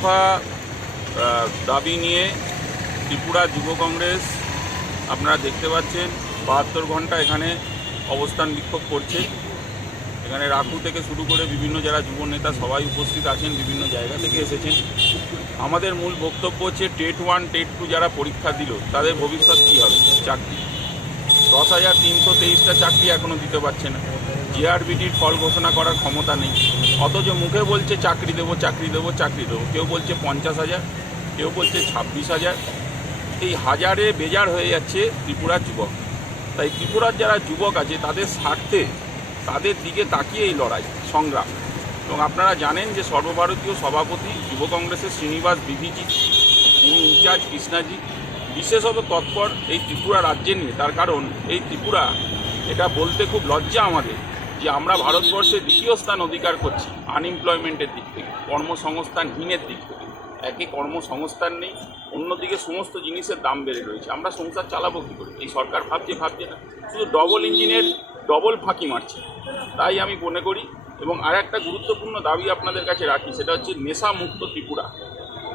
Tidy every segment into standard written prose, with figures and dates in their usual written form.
দফা দাবি নিয়ে ত্রিপুরা যুব কংগ্রেস আপনারা দেখতে পাচ্ছেন 72 ঘন্টা এখানে অবস্থান বিক্ষোভ করছে। এখানে রাখু থেকে শুরু করে বিভিন্ন যারা যুব নেতা সবাই উপস্থিত আছেন, বিভিন্ন জায়গা থেকে এসেছেন। আমাদের মূল বক্তব্য হচ্ছে টেট 1 টেট 2 যারা পরীক্ষা দিল তাদের ভবিষ্যৎ কী হবে? চাকরি 10,323টা চাকরি এখনও দিতে পারছে না। জিআরবিটির ফল ঘোষণা করার ক্ষমতা নেই, অথচ মুখে বলছে চাকরি দেবো চাকরি দেবো চাকরি দেবো। কেউ বলছে 50,000, কেউ বলছে 26,000। এই হাজারে বেজার হয়ে যাচ্ছে ত্রিপুরার যুবক। তাই ত্রিপুরার যারা যুবক আছে তাদের স্বার্থে, তাদের দিকে তাকিয়ে এই লড়াই সংগ্রাম। এবং আপনারা জানেন যে সর্বভারতীয় সভাপতি যুব কংগ্রেসের শ্রীনিবাস বিভিজি, তিনি ইনচার্জ কৃষ্ণাজি, বিশেষভাবে তৎপর এই ত্রিপুরা রাজ্যে নিয়ে। তার কারণ এই ত্রিপুরা, এটা বলতে খুব লজ্জা আমাদের যে আমরা ভারতবর্ষে দ্বিতীয় স্থান অধিকার করছি আনএমপ্লয়মেন্টের দিক থেকে, কর্মসংস্থানহীনের দিক থেকে। একে কর্মসংস্থান নেই, অন্যদিকে সমস্ত জিনিসের দাম বেড়ে রয়েছে। আমরা সংসার চালাবো কী করে? এই সরকার ভাবছে না, শুধু ডবল ইঞ্জিনের ডবল ফাঁকি মারছে। তাই আমি মনে করি, এবং আর একটা গুরুত্বপূর্ণ দাবি আপনাদের কাছে রাখি, সেটা হচ্ছে নেশামুক্ত ত্রিপুরা।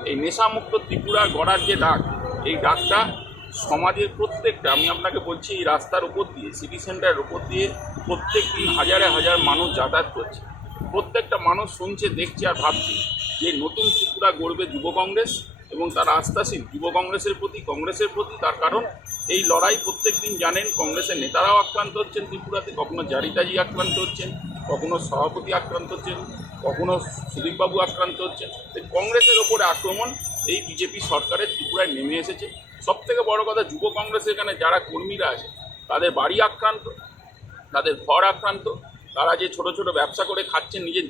এই নেশামুক্ত ত্রিপুরা গড়ার যে ডাক, এই ডাকটা সমাজের প্রত্যেকটা, আমি আপনাকে বলছি, এই রাস্তার উপর দিয়ে, সিটি সেন্টারের উপর দিয়ে প্রত্যেক দিন হাজারে হাজার মানুষ যাতায়াত করছে। প্রত্যেকটা মানুষ শুনছে, দেখছে আর ভাবছে যে নতুন ত্রিপুরা গড়বে যুব কংগ্রেস, এবং তারা আস্থাশীল যুব কংগ্রেসের প্রতি, কংগ্রেসের প্রতি। তার কারণ এই লড়াই প্রত্যেক দিন জানেন কংগ্রেসের নেতারাও আক্রান্ত হচ্ছেন ত্রিপুরাতে, কখনো জারিতাজি আক্রান্ত হচ্ছেন, কখনো সভাপতি আক্রান্ত হচ্ছেন, কখনো সুদীপবাবু আক্রান্ত হচ্ছেন। কংগ্রেসের ওপরে আক্রমণ এই বিজেপি সরকারের ত্রিপুরায় নেমে এসেছে। সবথেকে বড় কথা, যুব কংগ্রেসের এখানে যারা কর্মীরা আছে তাদের বাড়ি আক্রান্ত, তাদের ঘর আক্রান্ত। তারা যে ছোট ছোট ব্যবসা করে খাচ্ছেন, নিজের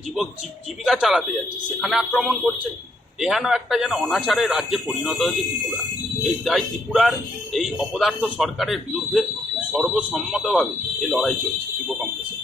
জীবিকা চালাতে যাচ্ছে, সেখানে আক্রমণ করছে। এহেন একটা যেন অনাচারের রাজ্যে পরিণত হয়েছে ত্রিপুরা। তাই ত্রিপুরার এই অপদার্থ সরকারের বিরুদ্ধে সর্বসম্মতভাবে এই লড়াই চলছে যুব কংগ্রেসের।